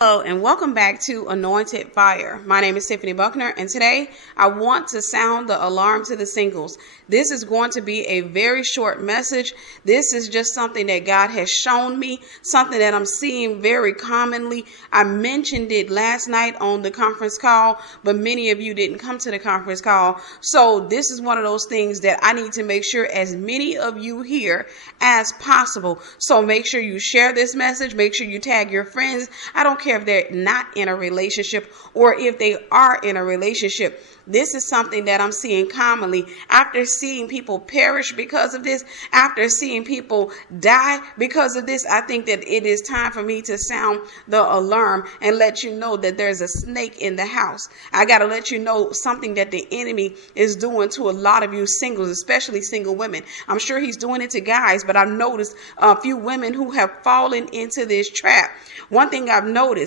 Hello and welcome back to Anointed Fire. My name is Tiffany Buckner, and today I want to sound the alarm to the singles. This is going to be a very short message. This is just something that God has shown me, something that I'm seeing very commonly. I mentioned it last night on the conference call, but many of you didn't come to the conference call. So this is one of those things that I need to make sure as many of you hear as possible. So make sure you share this message. Make sure you tag your friends. I don't care if they're not in a relationship or if they are in a relationship. This is something that I'm seeing commonly. After seeing people perish because of this, after seeing people die because of this, I think that it is time for me to sound the alarm and let you know that there's a snake in the house. I got to let you know something that the enemy is doing to a lot of you singles, especially single women. I'm sure he's doing it to guys, but I've noticed a few women who have fallen into this trap. One thing I've noticed,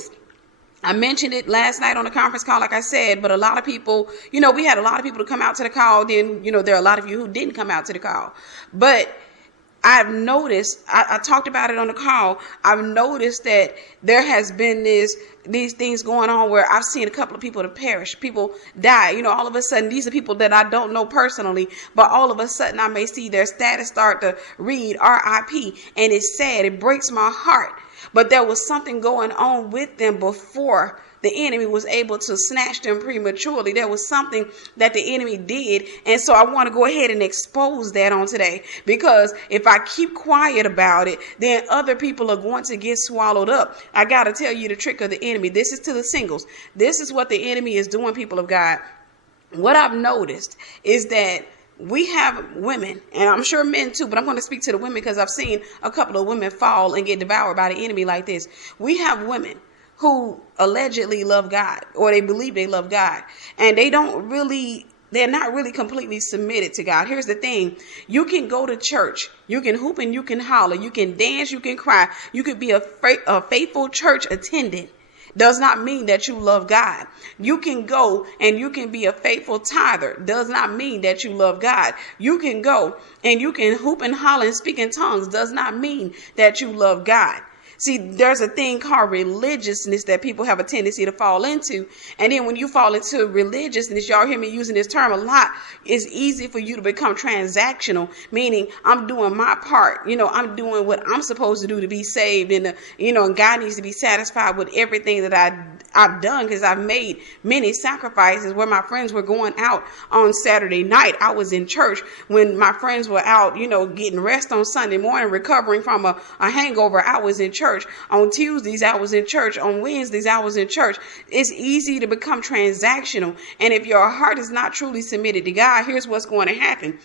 I mentioned it last night on the conference call, like I said, but a lot of people, we had a lot of people to come out to the call. Then, there are a lot of you who didn't come out to the call. But I've noticed, I talked about it on the call. I've noticed that there has been these things going on where I've seen a couple of people to perish, people die. All of a sudden, these are people that I don't know personally, but all of a sudden I may see their status start to read RIP, and it's sad. It breaks my heart. But there was something going on with them before the enemy was able to snatch them prematurely. There was something that the enemy did. And so I want to go ahead and expose that on today, because if I keep quiet about it, then other people are going to get swallowed up. I got to tell you the trick of the enemy. This is to the singles. This is what the enemy is doing, people of God. What I've noticed is that we have women, and I'm sure men too, but I'm going to speak to the women because I've seen a couple of women fall and get devoured by the enemy like this. We have women who allegedly love God, or they believe they love God, and they're not really completely submitted to God. Here's the thing. You can go to church. You can hoop and you can holler. You can dance. You can cry. You could be a faithful church attendant. Does not mean that you love God. You can go and you can be a faithful tither. Does not mean that you love God. You can go and you can hoop and holler and speak in tongues. Does not mean that you love God. See, there's a thing called religiousness that people have a tendency to fall into. And then when you fall into religiousness, y'all hear me using this term a lot, it's easy for you to become transactional, meaning I'm doing my part. I'm doing what I'm supposed to do to be saved. And, and God needs to be satisfied with everything that I've done, because I've made many sacrifices. Where my friends were going out on Saturday night, I was in church. When my friends were out, getting rest on Sunday morning, recovering from a hangover, I was in church. On Tuesdays, I was in church. On Wednesdays, I was in church. It's easy to become transactional. And if your heart is not truly submitted to God, here's what's going to happen.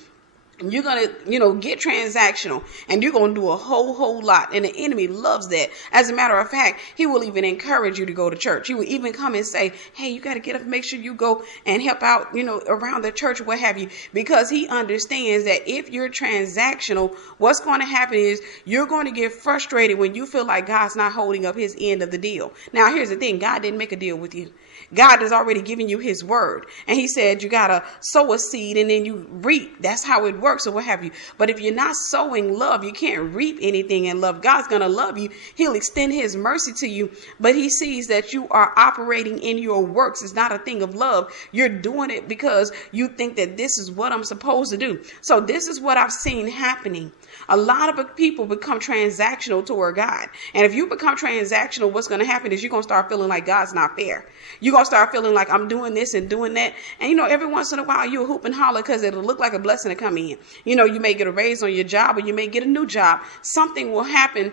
You're going to, get transactional, and you're going to do a whole lot. And the enemy loves that. As a matter of fact, he will even encourage you to go to church. He will even come and say, hey, you got to get up, make sure you go and help out, around the church, what have you, because he understands that if you're transactional, what's going to happen is you're going to get frustrated when you feel like God's not holding up his end of the deal. Now, here's the thing. God didn't make a deal with you. God has already given you his word. And he said you got to sow a seed and then you reap. That's how it works, or what have you. But if you're not sowing love, you can't reap anything in love. God's going to love you. He'll extend his mercy to you. But he sees that you are operating in your works. It's not a thing of love. You're doing it because you think that this is what I'm supposed to do. So this is what I've seen happening. A lot of people become transactional toward God. And if you become transactional, what's going to happen is you're going to start feeling like God's not fair. You're going to start feeling like I'm doing this and doing that. And, every once in a while you'll hoop and holler because it'll look like a blessing to come in. You may get a raise on your job, or you may get a new job. Something will happen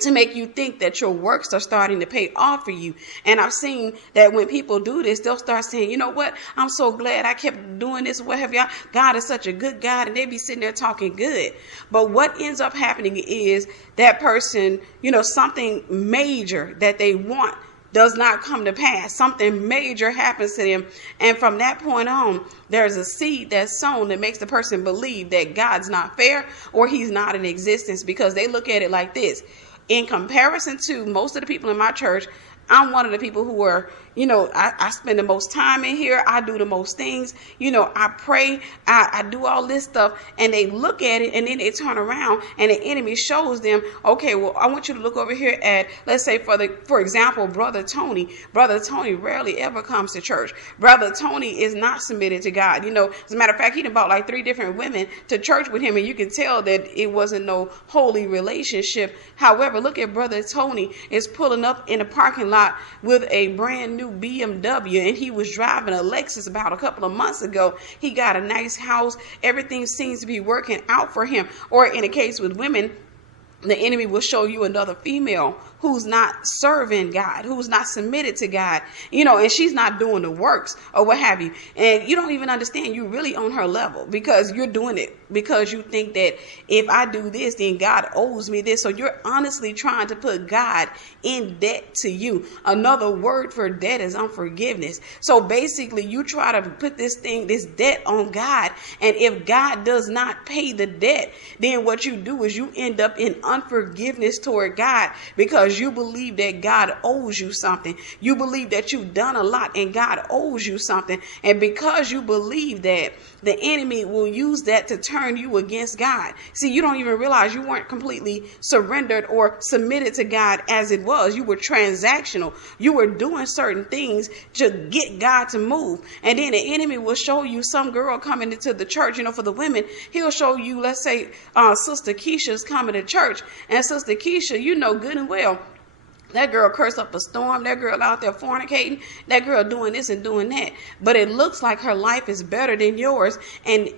to make you think that your works are starting to pay off for you. And I've seen that when people do this, they'll start saying, you know what? I'm so glad I kept doing this. What have y'all? God is such a good God. And they be sitting there talking good. But what ends up happening is that person, something major that they want does not come to pass. Something major happens to them. And from that point on, there's a seed that's sown that makes the person believe that God's not fair, or he's not in existence, because they look at it like this. In comparison to most of the people in my church, I'm one of the people who are, I spend the most time in here. I do the most things. I pray. I do all this stuff. And they look at it and then they turn around and the enemy shows them, okay, well, I want you to look over here at, let's say, for example, Brother Tony. Brother Tony rarely ever comes to church. Brother Tony is not submitted to God. As a matter of fact, he done brought like 3 different women to church with him, and you can tell that it wasn't no holy relationship. However, look at Brother Tony is pulling up in a parking lot with a brand new BMW, and he was driving a Lexus about a couple of months ago. He got a nice house. Everything seems to be working out for him. Or in a case with women, the enemy will show you another female who's not serving God, who's not submitted to God, and she's not doing the works or what have you. And you don't even understand you're really on her level, because you're doing it because you think that if I do this, then God owes me this. So you're honestly trying to put God in debt to you. Another word for debt is unforgiveness. So basically you try to put this debt on God. And if God does not pay the debt, then what you do is you end up in unforgiveness toward God, because you believe that God owes you something. You believe that you've done a lot and God owes you something. And because you believe that, the enemy will use that to turn you against God. See, you don't even realize you weren't completely surrendered or submitted to God as it was. You were transactional. You were doing certain things to get God to move. And then the enemy will show you some girl coming into the church. For the women, he'll show you, let's say, Sister Keisha's coming to church. And Sister Keisha, good and well, that girl cursed up a storm. That girl out there fornicating. That girl doing this and doing that. But it looks like her life is better than yours. And,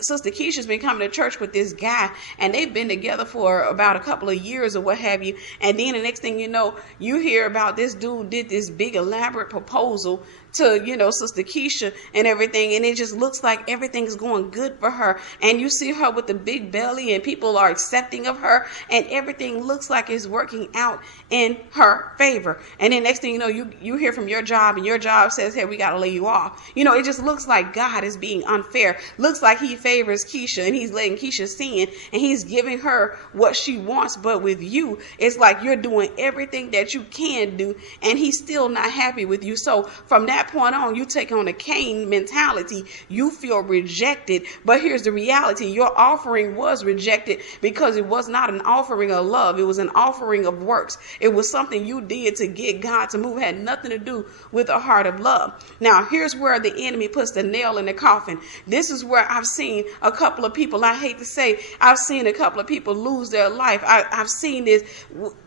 Sister Keisha's been coming to church with this guy, and they've been together for about a couple of years or what have you. And then the next thing you know, you hear about this dude did this big elaborate proposal to, Sister Keisha and everything. And it just looks like everything's going good for her. And you see her with the big belly and people are accepting of her, and everything looks like it's working out in her favor. And then next thing you know, you hear from your job, and your job says, hey, we got to lay you off. It just looks like God is being unfair. Looks like he favors Keisha and he's letting Keisha sin and he's giving her what she wants. But with you, it's like you're doing everything that you can do and he's still not happy with you. So from that point on, you take on a Cain mentality. You feel rejected. But here's the reality. Your offering was rejected because it was not an offering of love. It was an offering of works. It was something you did to get God to move. It had nothing to do with a heart of love. Now, here's where the enemy puts the nail in the coffin. This is where I've seen a couple of people, I hate to say, I've seen a couple of people lose their life. I've seen this.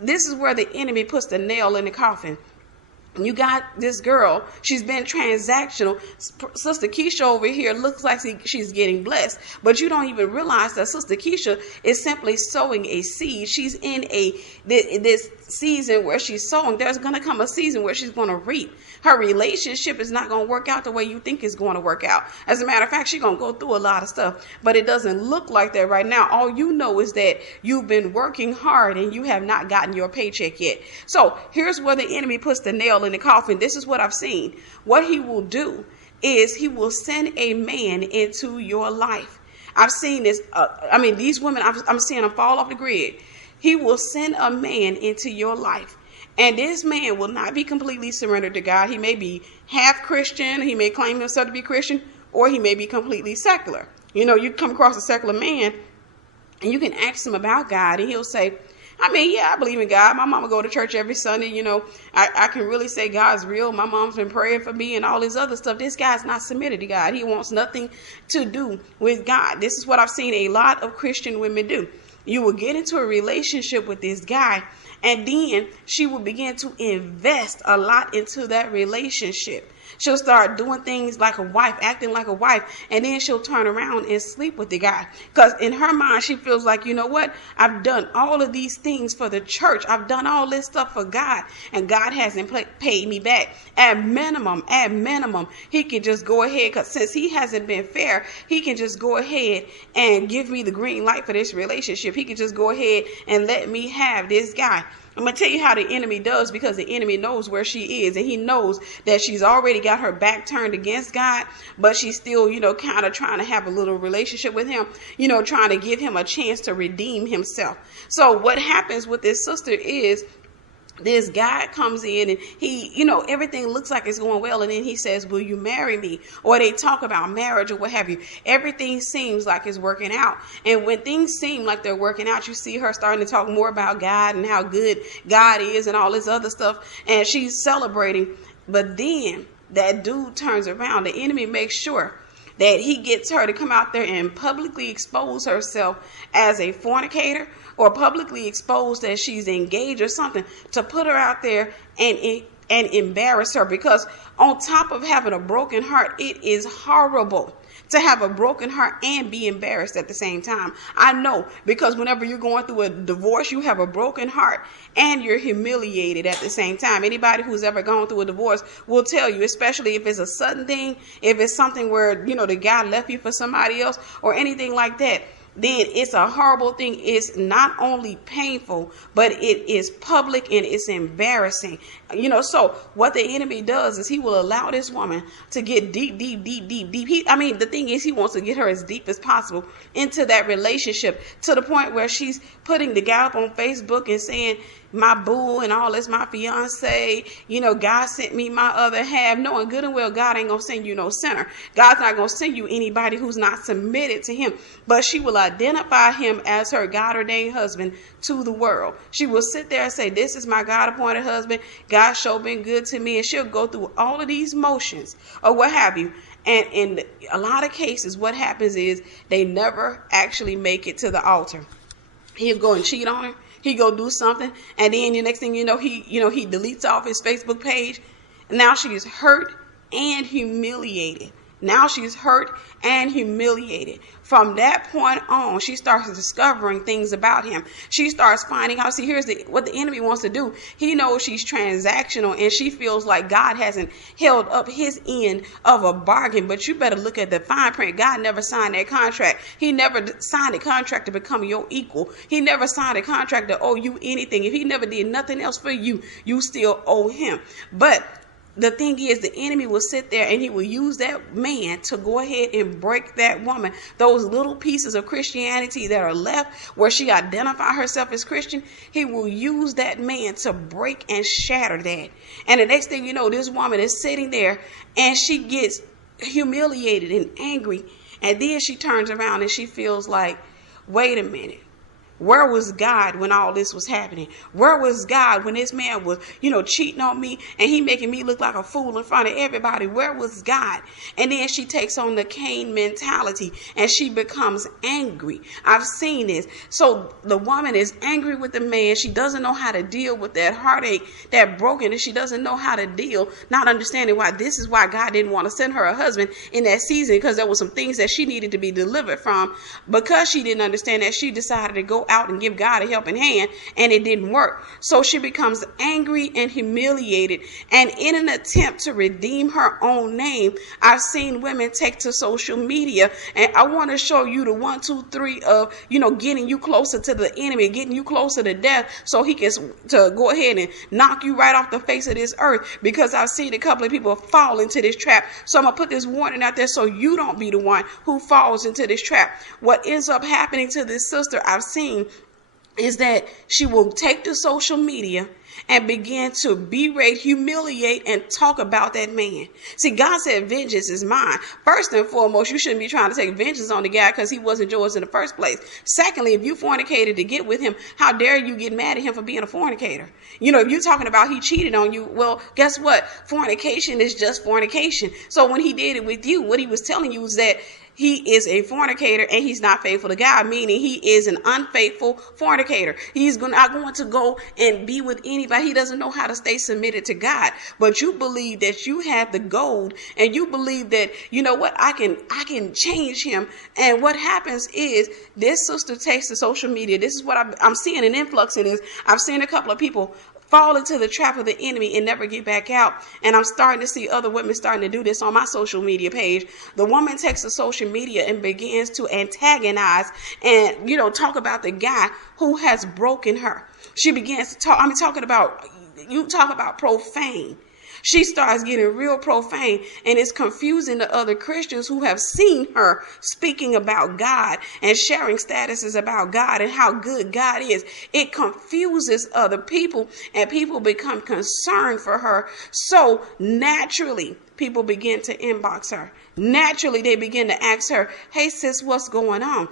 This is where the enemy puts the nail in the coffin. You got this girl, she's been transactional. Sister Keisha over here looks like she's getting blessed, but you don't even realize that Sister Keisha is simply sowing a seed. She's in this season where she's sowing. There's going to come a season where she's going to reap. Her relationship is not going to work out the way you think it's going to work out. As a matter of fact, she's going to go through a lot of stuff, but it doesn't look like that right now. All you know is that you've been working hard and you have not gotten your paycheck yet. So here's where the enemy puts the nail in the coffin. This is what I've seen. What he will do is he will send a man into your life. I've seen this. These women, I'm seeing them fall off the grid. He will send a man into your life. And this man will not be completely surrendered to God. He may be half Christian. He may claim himself to be Christian, or he may be completely secular. You come across a secular man and you can ask him about God and he'll say, I believe in God. My mama go to church every Sunday. I can really say God's real. My mom's been praying for me and all this other stuff. This guy's not submitted to God. He wants nothing to do with God. This is what I've seen a lot of Christian women do. You will get into a relationship with this guy, and then she will begin to invest a lot into that relationship. She'll start doing things like a wife, acting like a wife, and then she'll turn around and sleep with the guy. Because in her mind, she feels like, I've done all of these things for the church. I've done all this stuff for God, and God hasn't paid me back. At minimum, he can just go ahead, because since he hasn't been fair, he can just go ahead and give me the green light for this relationship. He can just go ahead and let me have this guy. I'm going to tell you how the enemy does, because the enemy knows where she is, and he knows that she's already got her back turned against God, but she's still, kind of trying to have a little relationship with him, trying to give him a chance to redeem himself. So what happens with this sister is this guy comes in and he, everything looks like it's going well. And then he says, will you marry me? Or they talk about marriage or what have you. Everything seems like it's working out. And when things seem like they're working out, you see her starting to talk more about God and how good God is and all this other stuff. And she's celebrating. But then that dude turns around. The enemy makes sure that he gets her to come out there and publicly expose herself as a fornicator, or publicly expose that she's engaged or something, to put her out there and embarrass her. Because on top of having a broken heart, it is horrible to have a broken heart and be embarrassed at the same time. I know, because whenever you're going through a divorce, you have a broken heart and you're humiliated at the same time. Anybody who's ever gone through a divorce will tell you, especially if it's a sudden thing, if it's something where, the guy left you for somebody else or anything like that, then it's a horrible thing. It's not only painful, but it is public and it's embarrassing. So what the enemy does is he will allow this woman to get deep. The thing is, he wants to get her as deep as possible into that relationship, to the point where she's putting the guy up on Facebook and saying, my boo and all this, my fiance, God sent me my other half, knowing good and well God ain't gonna send you no sinner. God's not gonna send you anybody who's not submitted to him. But she will identify him as her God ordained husband to the world. She will sit there and say, this is my God appointed husband. God sure been good to me. And she'll go through all of these motions or what have you. And in a lot of cases, what happens is they never actually make it to the altar. He'll go and cheat on her. He go do something, and then the next thing you know, he deletes off his Facebook page. Now she's hurt and humiliated. From that point on, she starts discovering things about him. She starts finding out. See, here's what the enemy wants to do. He knows she's transactional, and she feels like God hasn't held up his end of a bargain. But you better look at the fine print. God never signed that contract. He never signed a contract to become your equal. He never signed a contract to owe you anything. If he never did nothing else for you, you still owe him. But the thing is, the enemy will sit there and he will use that man to go ahead and break that woman. Those little pieces of Christianity that are left where she identifies herself as Christian, he will use that man to break and shatter that. And the next thing you know, this woman is sitting there and she gets humiliated and angry. And then she turns around and she feels like, wait a minute. Where was God when all this was happening? Where was God when this man was, cheating on me and he making me look like a fool in front of everybody? Where was God? And then she takes on the Cain mentality and she becomes angry. I've seen this. So the woman is angry with the man. She doesn't know how to deal with that heartache, that brokenness. She doesn't know how to deal, not understanding why this is why God didn't want to send her a husband in that season, because there were some things that she needed to be delivered from. Because she didn't understand that, she decided to go out and give God a helping hand, and it didn't work. So she becomes angry and humiliated, and in an attempt to redeem her own name, I've seen women take to social media, and I want to show you the 1, 2, 3 of getting you closer to the enemy, getting you closer to death, so he can to go ahead and knock you right off the face of this earth, because I've seen a couple of people fall into this trap. So I'm gonna put this warning out there so you don't be the one who falls into this trap. What ends up happening to this sister I've seen is that she will take to social media and begin to berate, humiliate, and talk about that man. See, God said, vengeance is mine. First and foremost, you shouldn't be trying to take vengeance on the guy because he wasn't yours in the first place. Secondly, if you fornicated to get with him, how dare you get mad at him for being a fornicator? If you're talking about he cheated on you, well, guess what? Fornication is just fornication. So when he did it with you, what he was telling you was that he is a fornicator and he's not faithful to God, meaning he is an unfaithful fornicator. He's not going to go and be with anybody. He doesn't know how to stay submitted to God. But you believe that you have the gold, and you believe that, I can change him. And what happens is this sister takes to social media. This is what I'm seeing an influx in this. I've seen a couple of people fall into the trap of the enemy and never get back out. And I'm starting to see other women starting to do this on my social media page. The woman takes to social media and begins to antagonize and, talk about the guy who has broken her. She begins to talk. You talk about profane. She starts getting real profane, and it's confusing the other Christians who have seen her speaking about God and sharing statuses about God and how good God is. It confuses other people, and people become concerned for her. So naturally, people begin to inbox her. Naturally, they begin to ask her, hey sis, what's going on?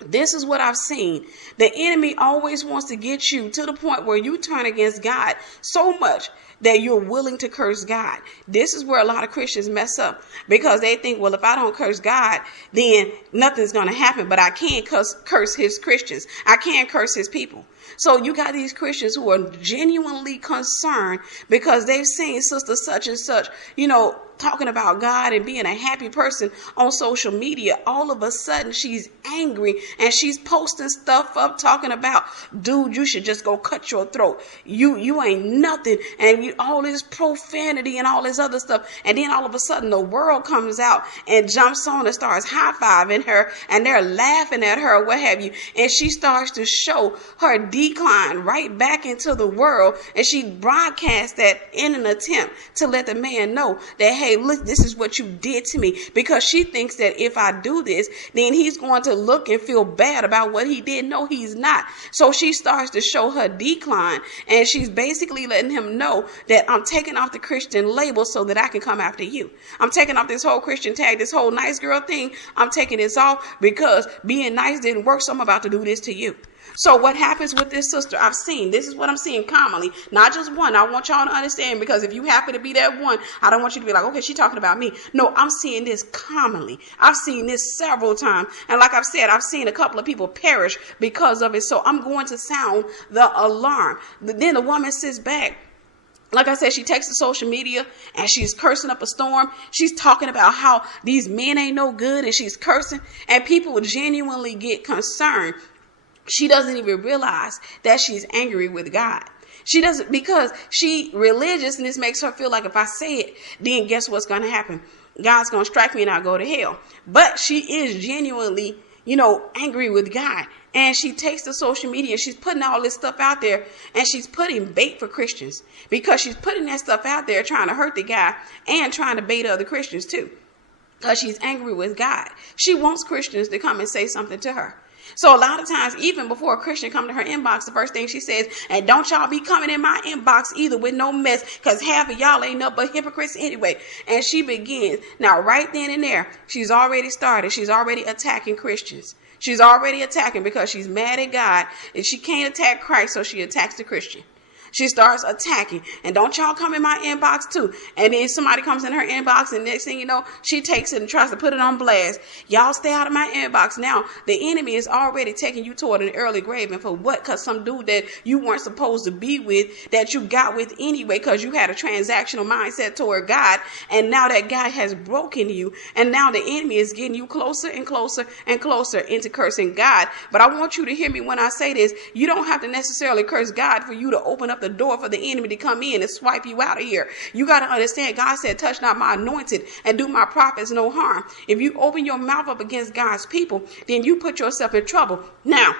This is what I've seen. The enemy always wants to get you to the point where you turn against God so much that you're willing to curse God. This is where a lot of Christians mess up, because they think, well, if I don't curse God, then nothing's going to happen. But I can't curse his Christians. I can't curse his people. So you got these Christians who are genuinely concerned because they've seen sister such and such, talking about God and being a happy person on social media. All of a sudden she's angry and she's posting stuff up talking about, dude, you should just go cut your throat. You ain't nothing. And all this profanity and all this other stuff. And then all of a sudden the world comes out and jumps on and starts high-fiving her, and they're laughing at her, what have you. And she starts to show her decline right back into the world. And she broadcasts that in an attempt to let the man know that, hey, look, this is what you did to me, because she thinks that if I do this, then he's going to look and feel bad about what he did. No, he's not. So she starts to show her decline, and she's basically letting him know that I'm taking off the Christian label so that I can come after you. I'm taking off this whole Christian tag, this whole nice girl thing. I'm taking this off because being nice didn't work, so I'm about to do this to you. So what happens with this sister? This is what I'm seeing commonly, not just one. I want y'all to understand, because if you happen to be that one, I don't want you to be like, okay, she's talking about me. No, I'm seeing this commonly. I've seen this several times. And like I've said, I've seen a couple of people perish because of it. So I'm going to sound the alarm. Then the woman sits back. Like I said, she takes to social media and she's cursing up a storm. She's talking about how these men ain't no good, and she's cursing, and people genuinely get concerned. She doesn't even realize that she's angry with God. She doesn't, because she religious, and this makes her feel like if I say it, then guess what's going to happen? God's going to strike me and I'll go to hell. But she is genuinely, angry with God. And she takes to social media. She's putting all this stuff out there, and she's putting bait for Christians, because she's putting that stuff out there trying to hurt the guy and trying to bait other Christians too, because she's angry with God. She wants Christians to come and say something to her. So a lot of times, even before a Christian come to her inbox, the first thing she says, and don't y'all be coming in my inbox either with no mess, because half of y'all ain't nothing but hypocrites anyway. And she begins. Now, right then and there, she's already started. She's already attacking Christians. She's already attacking because she's mad at God, and she can't attack Christ, so she attacks the Christian. She starts attacking, and don't y'all come in my inbox too. And then somebody comes in her inbox, and next thing you know, she takes it and tries to put it on blast. Y'all stay out of my inbox. Now, the enemy is already taking you toward an early grave. And for what? Because some dude that you weren't supposed to be with, that you got with anyway, because you had a transactional mindset toward God. And now that guy has broken you. And now the enemy is getting you closer and closer and closer into cursing God. But I want you to hear me when I say this. You don't have to necessarily curse God for you to open up the door for the enemy to come in and swipe you out of here. You got to understand, God said, touch not my anointed and do my prophets no harm. If you open your mouth up against God's people, then you put yourself in trouble. Now,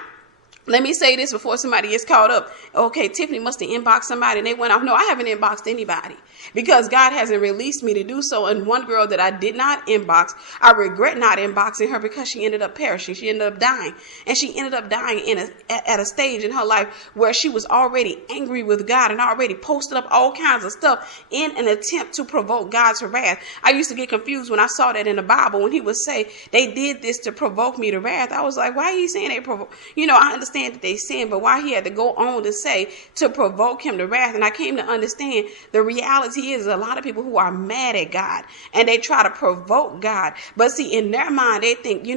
let me say this before somebody gets caught up. Okay, Tiffany must have inboxed somebody and they went off. No, I haven't inboxed anybody, because God hasn't released me to do so. And one girl that I did not inbox, I regret not inboxing her, because she ended up perishing. She ended up dying. And she ended up dying at a stage in her life where she was already angry with God and already posted up all kinds of stuff in an attempt to provoke God's wrath. I used to get confused when I saw that in the Bible, when he would say they did this to provoke me to wrath. I was like, why are you saying they provoke? I understand that they sin, but why he had to go on to say to provoke him to wrath? And I came to understand the reality is a lot of people who are mad at God and they try to provoke God. But see, in their mind, they think,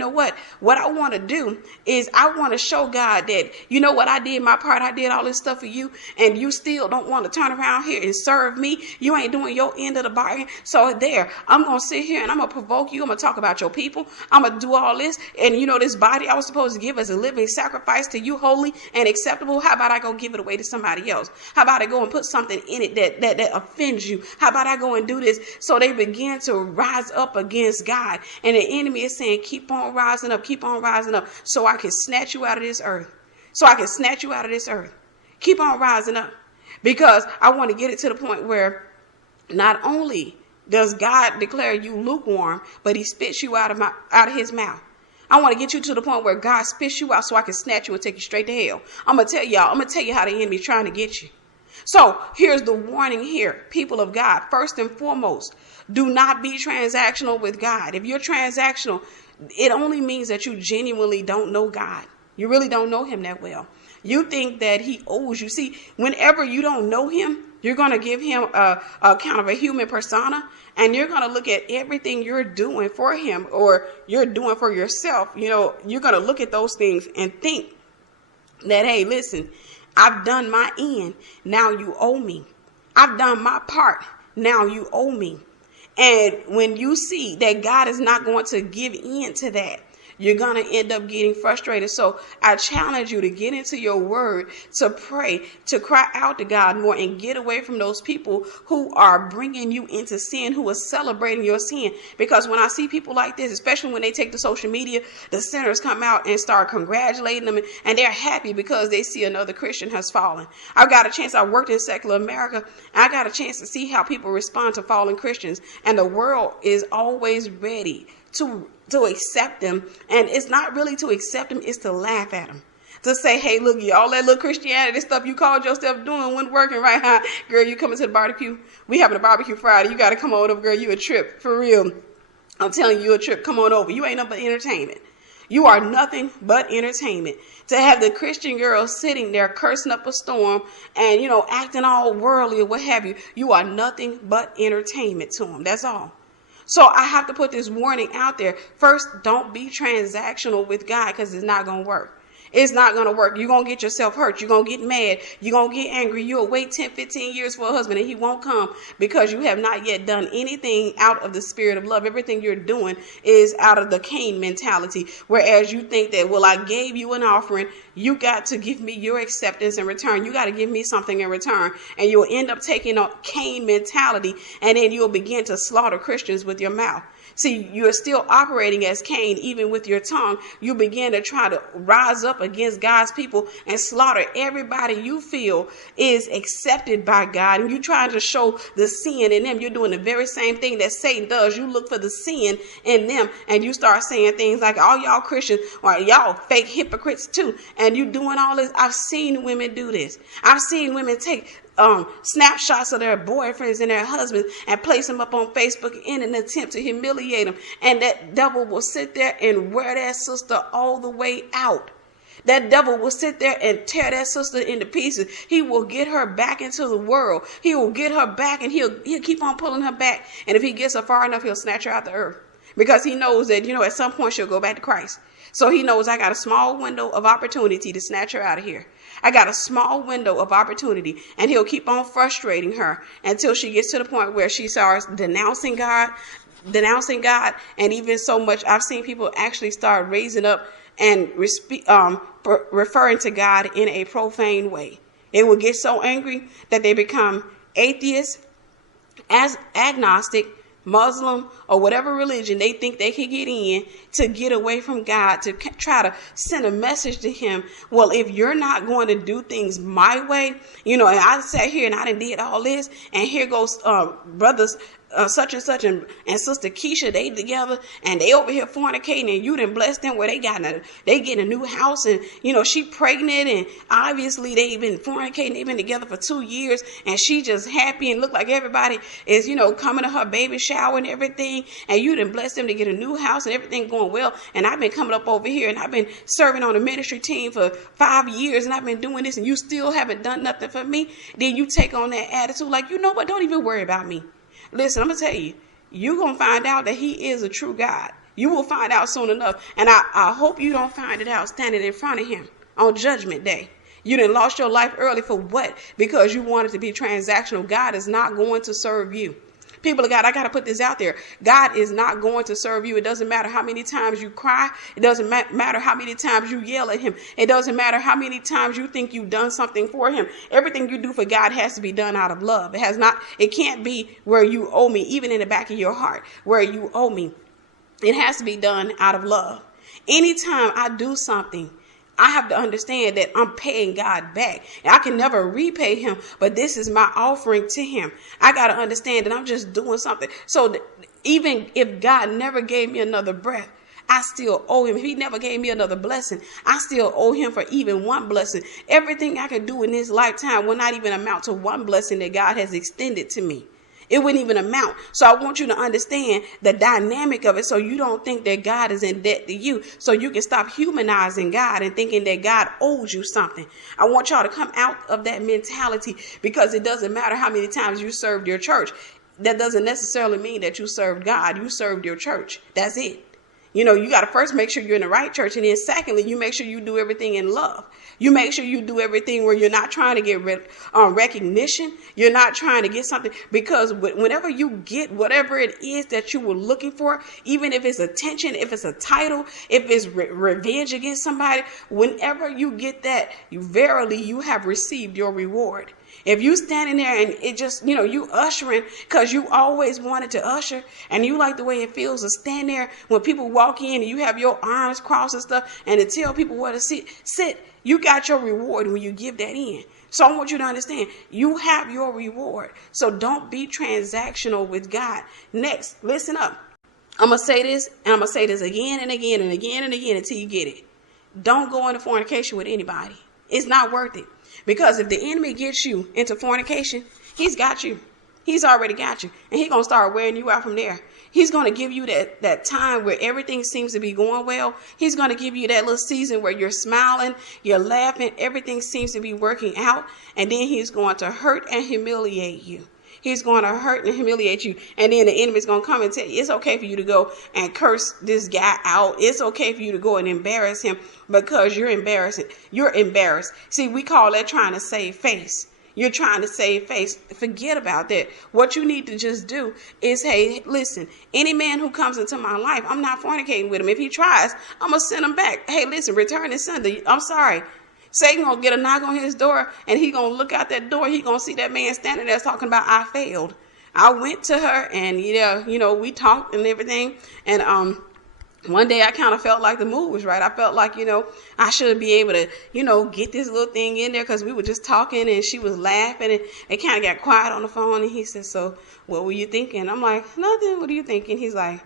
what I want to do is I want to show God that, I did my part. I did all this stuff for you, and you still don't want to turn around here and serve me. You ain't doing your end of the bargain. So there, I'm going to sit here and I'm going to provoke you. I'm going to talk about your people. I'm going to do all this. And this body I was supposed to give as a living sacrifice to you, holy and acceptable. How about I go give it away to somebody else? How about I go and put something in it that offends you? How about I go and do this? So they begin to rise up against God. And the enemy is saying, keep on rising up, so I can snatch you out of this earth. Keep on rising up, because I want to get it to the point where Not only does God declare you lukewarm, but he spits you out of his mouth. I want to get you to the point where God spits you out so I can snatch you and take you straight to hell. I'm going to tell you how the enemy is trying to get you. So here's the warning here, people of God. First and foremost, do not be transactional with God. If you're transactional, it only means that you genuinely don't know God. You really don't know him that well. You think that he owes you. See, whenever you don't know him, you're going to give him a kind of a human persona, and you're going to look at everything you're doing for him or you're doing for yourself. You're going to look at those things and think that, hey, listen, I've done my end. Now you owe me. I've done my part. Now you owe me. And when you see that God is not going to give in to that, you're going to end up getting frustrated. So I challenge you to get into your word, to pray, to cry out to God more, and get away from those people who are bringing you into sin, who are celebrating your sin. Because when I see people like this, especially when they take to social media, the sinners come out and start congratulating them, and they're happy because they see another Christian has fallen. I worked in secular America, and I got a chance to see how people respond to fallen Christians. And the world is always ready to accept them. And it's not really to accept them, it's to laugh at them. To say, hey, look, all that little Christianity stuff you called yourself doing wasn't working right, huh? Girl, you coming to the barbecue? We having a barbecue Friday. You got to come on over, girl. You a trip. For real. I'm telling you a trip. Come on over. You ain't nothing but entertainment. You are nothing but entertainment. To have the Christian girl sitting there cursing up a storm and, acting all worldly or what have you. You are nothing but entertainment to them. That's all. So I have to put this warning out there. First, don't be transactional with God, because it's not going to work. It's not going to work. You're going to get yourself hurt. You're going to get mad. You're going to get angry. You'll wait 10, 15 years for a husband and he won't come because you have not yet done anything out of the spirit of love. Everything you're doing is out of the Cain mentality. Whereas you think that, well, I gave you an offering. You got to give me your acceptance in return. You got to give me something in return. And you'll end up taking a Cain mentality, and then you'll begin to slaughter Christians with your mouth. See, you're still operating as Cain, even with your tongue. You begin to try to rise up against God's people and slaughter everybody you feel is accepted by God. And you're trying to show the sin in them. You're doing the very same thing that Satan does. You look for the sin in them, and you start saying things like, all y'all Christians, or y'all fake hypocrites too. And you doing all this. I've seen women do this. I've seen women take snapshots of their boyfriends and their husbands and place them up on Facebook in an attempt to humiliate them. And that devil will sit there and wear that sister all the way out. That devil will sit there and tear that sister into pieces. He will get her back into the world. He will get her back, and he'll keep on pulling her back. And if he gets her far enough, he'll snatch her out the earth. Because he knows that, at some point she'll go back to Christ. So he knows I got a small window of opportunity to snatch her out of here. I got a small window of opportunity, and he'll keep on frustrating her until she gets to the point where she starts denouncing God, and even so much I've seen people actually start raising up and referring to God in a profane way. They will get so angry that they become atheists, as agnostic, Muslim, or whatever religion they think they can get in to get away from God, to try to send a message to him. Well, if you're not going to do things my way, and I sat here and I done did all this, and here goes brothers such and such and Sister Keisha, they together, and they over here fornicating, and you done blessed them where they get a new house, and she pregnant, and obviously they've been fornicating, they've been together for 2 years, and she just happy and look like everybody is coming to her baby shower and everything, and you done blessed them to get a new house and everything going well, and I've been coming up over here and I've been serving on the ministry team for 5 years, and I've been doing this, and you still haven't done nothing for me. Then you take on that attitude like, what, don't even worry about me. Listen, I'm going to tell you, you're going to find out that he is a true God. You will find out soon enough. And I hope you don't find it out standing in front of him on Judgment Day. You done lost your life early for what? Because you wanted to be transactional. God is not going to serve you. People of God, I got to put this out there. God is not going to serve you. It doesn't matter how many times you cry. It doesn't matter how many times you yell at him. It doesn't matter how many times you think you've done something for him. Everything you do for God has to be done out of love. It can't be where you owe me, even in the back of your heart, where you owe me. It has to be done out of love. Anytime I do something I have to understand that I'm paying God back. I can never repay him, but this is my offering to him. I got to understand that I'm just doing something. So even if God never gave me another breath, I still owe him. If he never gave me another blessing, I still owe him for even one blessing. Everything I could do in this lifetime will not even amount to one blessing that God has extended to me. It wouldn't even amount. So I want you to understand the dynamic of it, so you don't think that God is in debt to you, so you can stop humanizing God and thinking that God owes you something. I want y'all to come out of that mentality, because it doesn't matter how many times you served your church. That doesn't necessarily mean that you served God. You served your church. That's it. You got to first make sure you're in the right church. And then secondly, you make sure you do everything in love. You make sure you do everything where you're not trying to get recognition. You're not trying to get something, because whenever you get whatever it is that you were looking for, even if it's attention, if it's a title, if it's revenge against somebody, whenever you get that, verily you have received your reward. If you standing there and it just, you ushering because you always wanted to usher, and you like the way it feels to stand there when people walk in and you have your arms crossed and stuff, and to tell people where to sit, you got your reward when you give that in. So I want you to understand, you have your reward. So don't be transactional with God. Next, listen up. I'm going to say this, and I'm going to say this again and again and again and again until you get it. Don't go into fornication with anybody. It's not worth it. Because if the enemy gets you into fornication, he's got you. He's already got you. And he's going to start wearing you out from there. He's going to give you that time where everything seems to be going well. He's going to give you that little season where you're smiling, you're laughing, everything seems to be working out. And then he's going to hurt and humiliate you. He's going to hurt and humiliate you. And then the enemy's going to come and tell you, it's okay for you to go and curse this guy out. It's okay for you to go and embarrass him, because you're embarrassing. You're embarrassed. See, we call that trying to save face. You're trying to save face. Forget about that. What you need to just do is, hey, listen, any man who comes into my life, I'm not fornicating with him. If he tries, I'm going to send him back. Hey, listen, return this Sunday. I'm sorry. Satan gonna get a knock on his door, and he gonna look out that door. He gonna see that man standing there talking about, I failed. I went to her, and we talked and everything. And one day I kind of felt like the move was right. I felt like I should be able to get this little thing in there, because we were just talking and she was laughing, and it kind of got quiet on the phone. And he said, "So what were you thinking?" I'm like, "Nothing. What are you thinking?" He's like,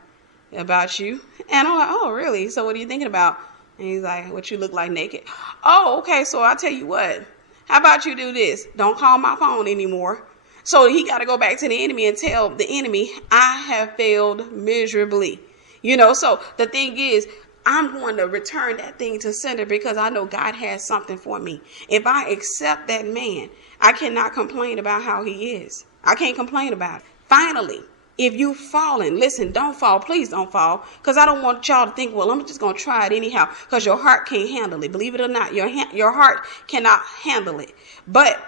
"About you." And I'm like, "Oh, really? So what are you thinking about?" And he's like, "What you look like naked." Oh, okay. So I'll tell you what. How about you do this? Don't call my phone anymore. So he got to go back to the enemy and tell the enemy, I have failed miserably. So the thing is, I'm going to return that thing to sender, because I know God has something for me. If I accept that man, I cannot complain about how he is. I can't complain about it. Finally, if you've fallen, listen, don't fall. Please don't fall. Because I don't want y'all to think, well, I'm just going to try it anyhow, because your heart can't handle it. Believe it or not, your heart cannot handle it. But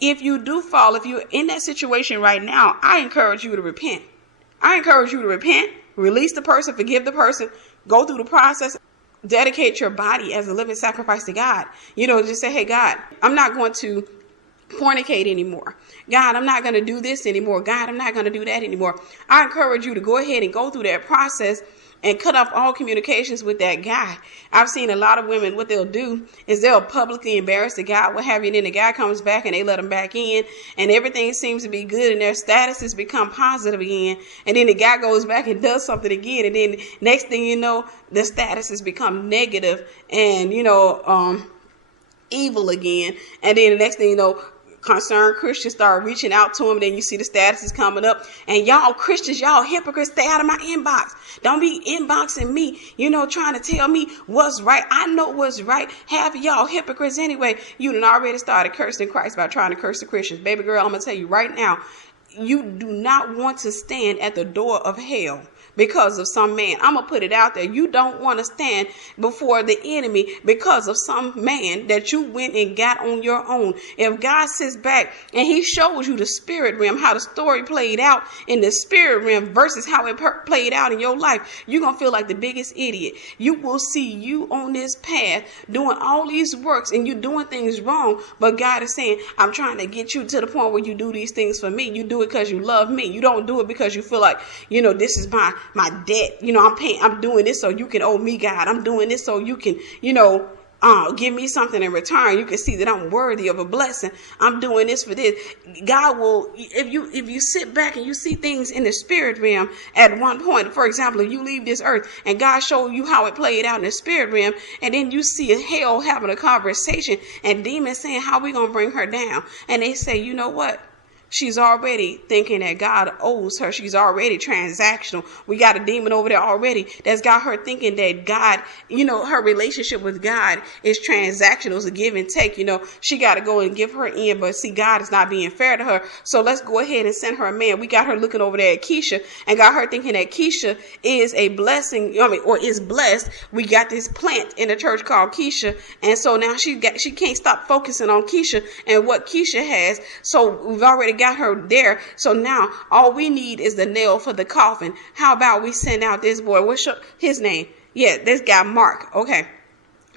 if you do fall, if you're in that situation right now, I encourage you to repent. I encourage you to repent, release the person, forgive the person, go through the process, dedicate your body as a living sacrifice to God. Just say, hey, God, I'm not going to fornicate anymore. God, I'm not going to do this anymore. God, I'm not going to do that anymore. I encourage you to go ahead and go through that process and cut off all communications with that guy. I've seen a lot of women, what they'll do is they'll publicly embarrass the guy, what have you, and then the guy comes back and they let him back in, and everything seems to be good, and their status has become positive again, and then the guy goes back and does something again, and then next thing you know, the status has become negative and, evil again, and then the next thing you know, concerned Christians start reaching out to him. Then you see the status is coming up, and y'all Christians, y'all hypocrites, stay out of my inbox. Don't be inboxing me, trying to tell me what's right. I know what's right. Half of y'all hypocrites anyway. You done already started cursing Christ by trying to curse the Christians. Baby girl, I'm gonna tell you right now, you do not want to stand at the door of hell because of some man. I'm going to put it out there. You don't want to stand before the enemy because of some man that you went and got on your own. If God sits back and he shows you the spirit realm, how the story played out in the spirit realm versus how it played out in your life, you're going to feel like the biggest idiot. You will see you on this path doing all these works and you're doing things wrong. But God is saying, I'm trying to get you to the point where you do these things for me. You do it because you love me. You don't do it because you feel like, this is my debt. I'm doing this so you can owe me, God. I'm doing this so you can, give me something in return. You can see that I'm worthy of a blessing. I'm doing this for this. God will, if you sit back and you see things in the spirit realm at one point, for example, if you leave this earth and God showed you how it played out in the spirit realm, and then you see hell having a conversation and demons saying, how we going to bring her down? And they say, you know what? She's already thinking that God owes her. She's already transactional. We got a demon over there already that's got her thinking that God, her relationship with God is transactional. It's a give and take. She got to go and give her in, but see, God is not being fair to her. So let's go ahead and send her a man. We got her looking over there at Keisha and got her thinking that Keisha is a blessing, or is blessed. We got this plant in the church called Keisha. And so now she can't stop focusing on Keisha and what Keisha has. So we've already got her there. So now all we need is the nail for the coffin. How about we send out this boy? What's his name? Yeah, this guy, Mark. Okay.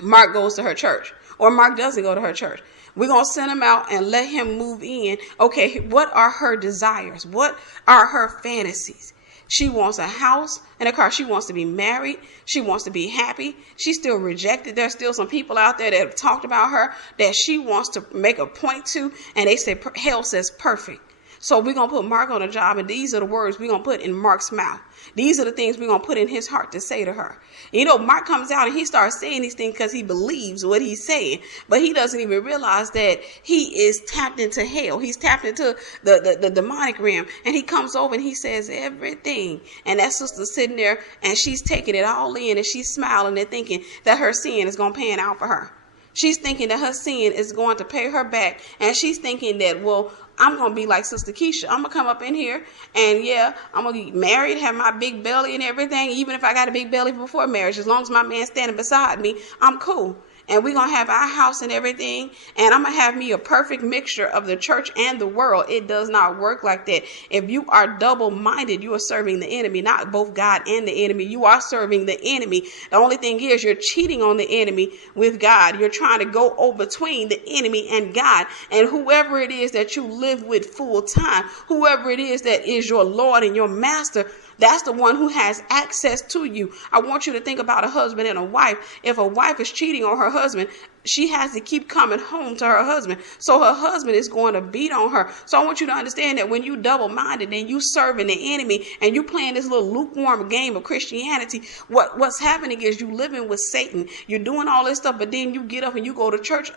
Mark goes to her church, or Mark doesn't go to her church. We're going to send him out and let him move in. Okay. What are her desires? What are her fantasies? She wants a house and a car. She wants to be married. She wants to be happy. She's still rejected. There's still some people out there that have talked about her that she wants to make a point to. And they say, hell says perfect. So we're going to put Mark on a job. And these are the words we're going to put in Mark's mouth. These are the things we're going to put in his heart to say to her. Mark comes out and he starts saying these things because he believes what he's saying. But he doesn't even realize that he is tapped into hell. He's tapped into the demonic realm. And he comes over and he says everything. And that sister's sitting there and she's taking it all in and she's smiling and thinking that her sin is going to pan out for her. She's thinking that her sin is going to pay her back. And she's thinking that, well, I'm going to be like Sister Keisha. I'm going to come up in here and I'm going to get married, have my big belly and everything. Even if I got a big belly before marriage, as long as my man's standing beside me, I'm cool. And we're going to have our house and everything. And I'm going to have me a perfect mixture of the church and the world. It does not work like that. If you are double-minded, you are serving the enemy, not both God and the enemy. You are serving the enemy. The only thing is you're cheating on the enemy with God. You're trying to go over between the enemy and God. And whoever it is that you live with full time, whoever it is that is your Lord and your master, that's the one who has access to you. I want you to think about a husband and a wife. If a wife is cheating on her husband, she has to keep coming home to her husband. So her husband is going to beat on her. So I want you to understand that when you double-minded and you serving the enemy and you playing this little lukewarm game of Christianity, what's happening is you living with Satan. You're doing all this stuff, but then you get up and you go to church,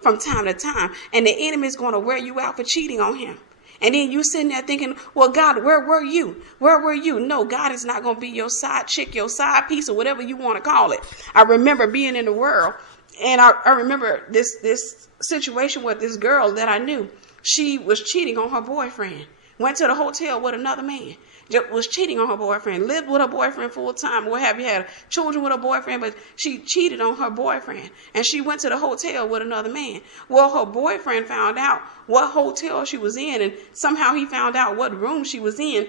from time to time. And the enemy is going to wear you out for cheating on him. And then you sitting there thinking, well, God, where were you? Where were you? No, God is not going to be your side chick, your side piece, or whatever you want to call it. I remember being in the world, and I remember this situation with this girl that I knew. She was cheating on her boyfriend. Went to the hotel with another man. Was cheating on her boyfriend, lived with her boyfriend full time, what have you, had children with her boyfriend, but she cheated on her boyfriend. And she went to the hotel with another man. Well, her boyfriend found out what hotel she was in, and somehow he found out what room she was in.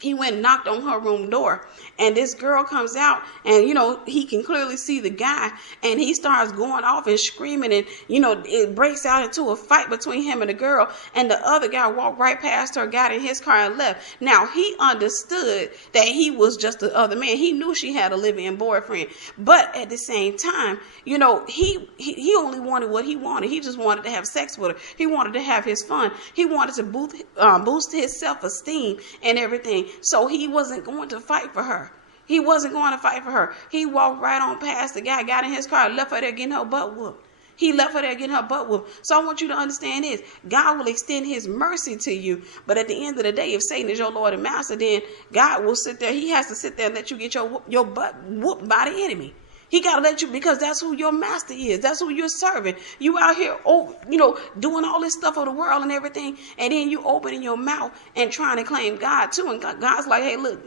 He went and knocked on her room door, and this girl comes out, and, he can clearly see the guy, and he starts going off and screaming, and, it breaks out into a fight between him and the girl, and the other guy walked right past her, got in his car and left. Now, he understood that he was just the other man. He knew she had a live-in boyfriend, but at the same time, he only wanted what he wanted. He just wanted to have sex with her. He wanted to have his fun. He wanted to boost his self-esteem and everything. So he wasn't going to fight for her. He wasn't going to fight for her. He walked right on past the guy, got in his car, left her there getting her butt whooped. He left her there getting her butt whooped. So I want you to understand this. God will extend his mercy to you. But at the end of the day, if Satan is your Lord and Master, then God will sit there. He has to sit there and let you get your butt whooped by the enemy. He got to let you, because that's who your master is. That's who you're serving. You out here, doing all this stuff of the world and everything. And then you opening your mouth and trying to claim God too. And God's like, hey, look,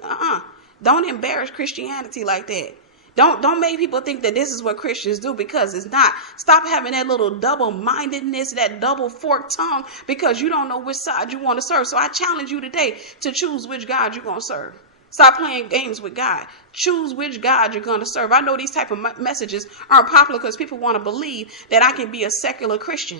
don't embarrass Christianity like that. Don't make people think that this is what Christians do, because it's not. Stop having that little double-mindedness, that double forked tongue, because you don't know which side you want to serve. So I challenge you today to choose which God you're going to serve. Stop playing games with God. Choose which God you're going to serve. I know these type of messages aren't popular because people want to believe that I can be a secular Christian.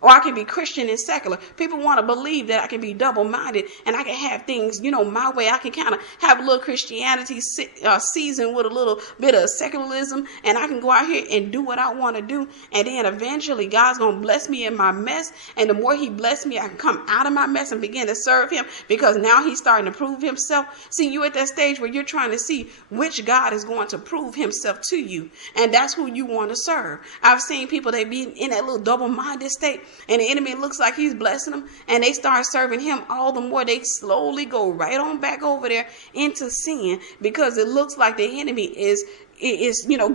Or I can be Christian and secular. People want to believe that I can be double-minded and I can have things, my way. I can kind of have a little Christianity seasoned with a little bit of secularism, and I can go out here and do what I want to do. And then eventually God's going to bless me in my mess. And the more he bless me, I can come out of my mess and begin to serve him, because now he's starting to prove himself. See, you at that stage where you're trying to see which God is going to prove himself to you. And that's who you want to serve. I've seen people, they be in that little double-minded state, and the enemy looks like he's blessing them, and they start serving him all the more. They slowly go right on back over there into sin, because it looks like the enemy is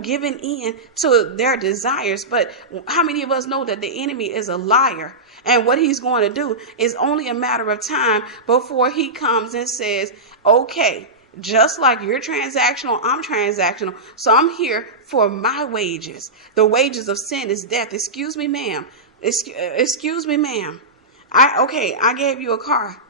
giving in to their desires. But how many of us know that the enemy is a liar? And what he's going to do is only a matter of time before he comes and says, okay, just like you're transactional, I'm transactional, so I'm here for my wages. The wages of sin is death. Excuse me, ma'am. Excuse me, ma'am. I gave you a car.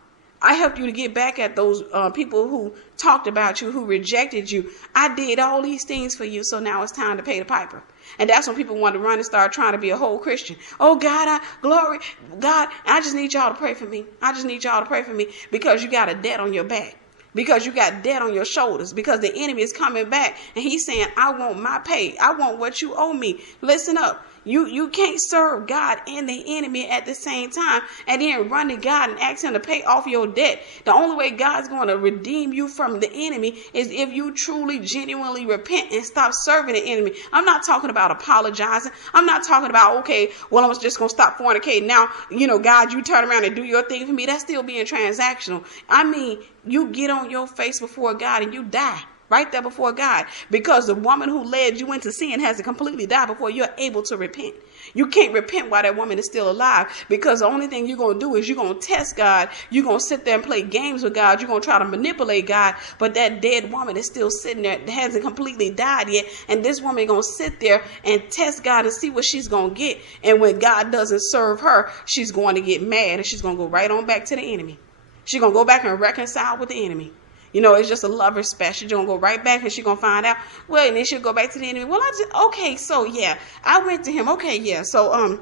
I helped you to get back at those people who talked about you, who rejected you. I did all these things for you, so now it's time to pay the piper. And that's when people want to run and start trying to be a whole Christian. Oh, God, glory, God, I just need y'all to pray for me. I just need y'all to pray for me, because you got a debt on your back. Because you got debt on your shoulders, because the enemy is coming back and he's saying, I want my pay. I want what you owe me. Listen up. You can't serve God and the enemy at the same time and then run to God and ask him to pay off your debt. The only way God's going to redeem you from the enemy is if you truly, genuinely repent and stop serving the enemy. I'm not talking about apologizing. I'm not talking about, okay, well, I'm just going to stop fornicating. Now, God, you turn around and do your thing for me. That's still being transactional. I mean, you get on your face before God and you die. Right there before God, because the woman who led you into sin has to completely die before you're able to repent. You can't repent while that woman is still alive, because the only thing you're going to do is you're going to test God. You're going to sit there and play games with God. You're going to try to manipulate God, but that dead woman is still sitting there, hasn't completely died yet, and this woman is going to sit there and test God and see what she's going to get. And when God doesn't serve her, she's going to get mad and she's going to go right on back to the enemy. She's going to go back and reconcile with the enemy. It's just a lover special. She's going to go right back and she's going to find out. Well, and then she'll go back to the enemy. Well, okay, so yeah, I went to him. Okay, yeah. So,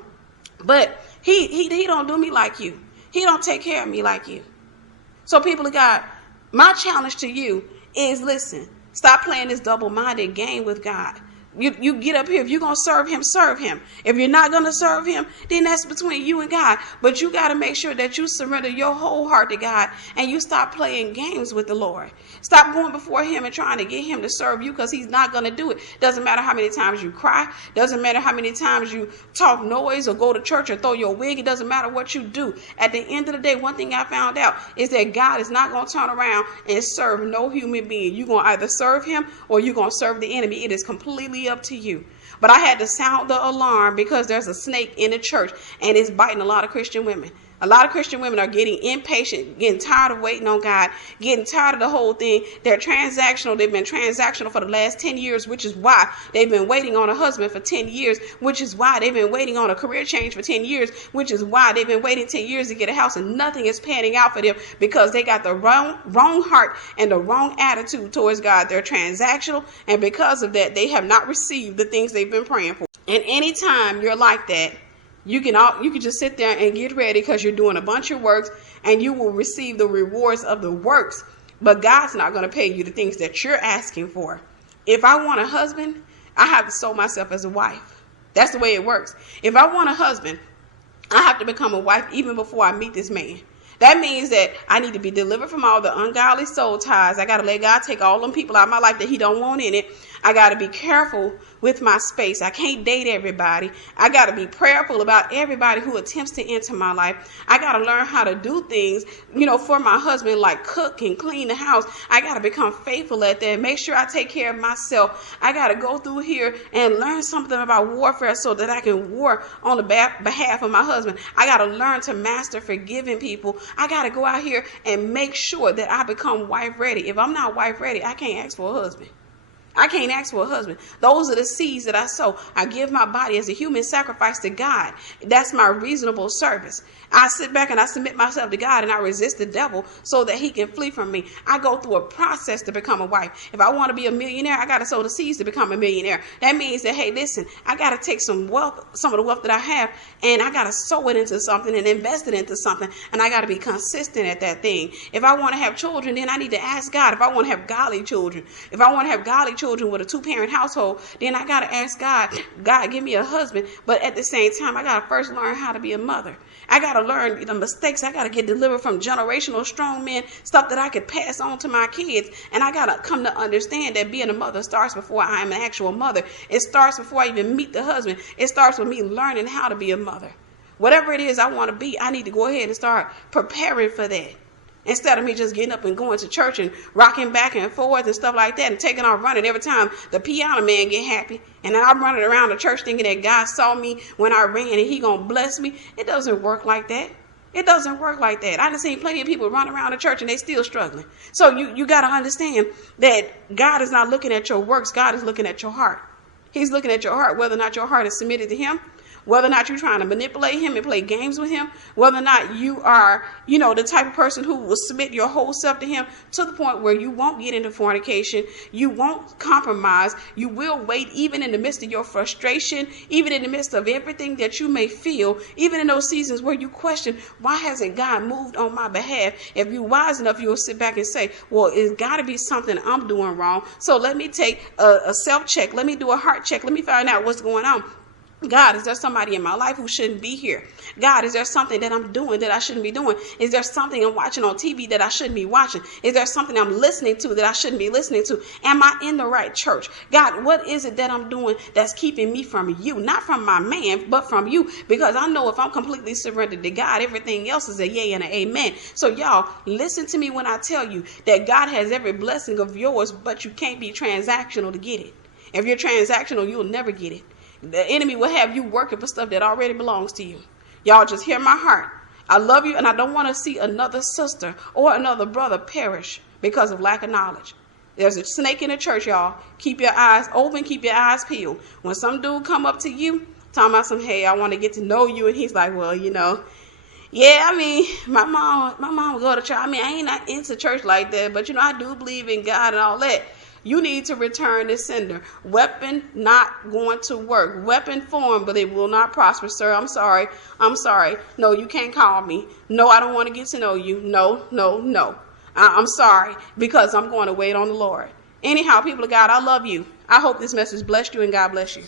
but he don't do me like you. He don't take care of me like you. So people of God, my challenge to you is, listen, stop playing this double-minded game with God. You get up here. If you're going to serve him, serve him. If you're not going to serve him, then that's between you and God. But you got to make sure that you surrender your whole heart to God and you stop playing games with the Lord. Stop going before him and trying to get him to serve you, because he's not going to do it. Doesn't matter how many times you cry. Doesn't matter how many times you talk noise or go to church or throw your wig. It doesn't matter what you do. At the end of the day, one thing I found out is that God is not going to turn around and serve no human being. You're going to either serve him or you're going to serve the enemy. It is completely up to you. But I had to sound the alarm, because there's a snake in the church and it's biting a lot of Christian women. A lot of Christian women are getting impatient, getting tired of waiting on God, getting tired of the whole thing. They're transactional. They've been transactional for the last 10 years, which is why they've been waiting on a husband for 10 years, which is why they've been waiting on a career change for 10 years, which is why they've been waiting 10 years to get a house, and nothing is panning out for them because they got the wrong heart and the wrong attitude towards God. They're transactional, and because of that, they have not received the things they've been praying for. And anytime you're like that, you can just sit there and get ready, because you're doing a bunch of works and you will receive the rewards of the works. But God's not going to pay you the things that you're asking for. If I want a husband, I have to sow myself as a wife. That's the way it works. If I want a husband, I have to become a wife even before I meet this man. That means that I need to be delivered from all the ungodly soul ties. I got to let God take all them people out of my life that he don't want in it. I got to be careful with my space. I can't date everybody. I got to be prayerful about everybody who attempts to enter my life. I got to learn how to do things, for my husband, like cook and clean the house. I got to become faithful at that. Make sure I take care of myself. I got to go through here and learn something about warfare so that I can war on the behalf of my husband. I got to learn to master forgiving people. I got to go out here and make sure that I become wife ready. If I'm not wife ready, I can't ask for a husband. I can't ask for a husband. Those are the seeds that I sow. I give my body as a human sacrifice to God. That's my reasonable service. I sit back and I submit myself to God, and I resist the devil so that he can flee from me. I go through a process to become a wife. If I want to be a millionaire, I got to sow the seeds to become a millionaire. That means that, hey, listen, I got to take some of the wealth that I have, and I got to sow it into something and invest it into something, and I got to be consistent at that thing. If I want to have children, then I need to ask God. If I want to have godly children, if I want to have godly children with a 2-parent household, then I got to ask God, God, give me a husband. But at the same time, I got to first learn how to be a mother. I got to learn the mistakes. I got to get delivered from generational strong men, stuff that I could pass on to my kids. And I got to come to understand that being a mother starts before I am an actual mother. It starts before I even meet the husband. It starts with me learning how to be a mother. Whatever it is I want to be, I need to go ahead and start preparing for that. Instead of me just getting up and going to church and rocking back and forth and stuff like that and taking off running every time the piano man get happy. And then I'm running around the church thinking that God saw me when I ran and he going to bless me. It doesn't work like that. It doesn't work like that. I done seen plenty of people run around the church and they still struggling. So you got to understand that God is not looking at your works. God is looking at your heart. He's looking at your heart, whether or not your heart is submitted to him, whether or not you're trying to manipulate him and play games with him, whether or not you are, the type of person who will submit your whole self to him to the point where you won't get into fornication, you won't compromise, you will wait even in the midst of your frustration, even in the midst of everything that you may feel, even in those seasons where you question, why hasn't God moved on my behalf? If you're wise enough, you'll sit back and say, well, it's got to be something I'm doing wrong. So let me take a self-check. Let me do a heart check. Let me find out what's going on. God, is there somebody in my life who shouldn't be here? God, is there something that I'm doing that I shouldn't be doing? Is there something I'm watching on TV that I shouldn't be watching? Is there something I'm listening to that I shouldn't be listening to? Am I in the right church? God, what is it that I'm doing that's keeping me from you? Not from my man, but from you. Because I know if I'm completely surrendered to God, everything else is a yay and an amen. So y'all, listen to me when I tell you that God has every blessing of yours, but you can't be transactional to get it. If you're transactional, you'll never get it. The enemy will have you working for stuff that already belongs to you. Y'all just hear my heart. I love you, and I don't want to see another sister or another brother perish because of lack of knowledge. There's a snake in the church, y'all. Keep your eyes open. Keep your eyes peeled. When some dude come up to you, talking about some, hey, I want to get to know you, and he's like, well, yeah, I mean, my mom would go to church. I mean, I ain't not into church like that, but I do believe in God and all that. You need to return the sender. Weapon not going to work. Weapon formed, but it will not prosper, sir. I'm sorry. No, you can't call me. No, I don't want to get to know you. No. I'm sorry, because I'm going to wait on the Lord. Anyhow, people of God, I love you. I hope this message blessed you, and God bless you.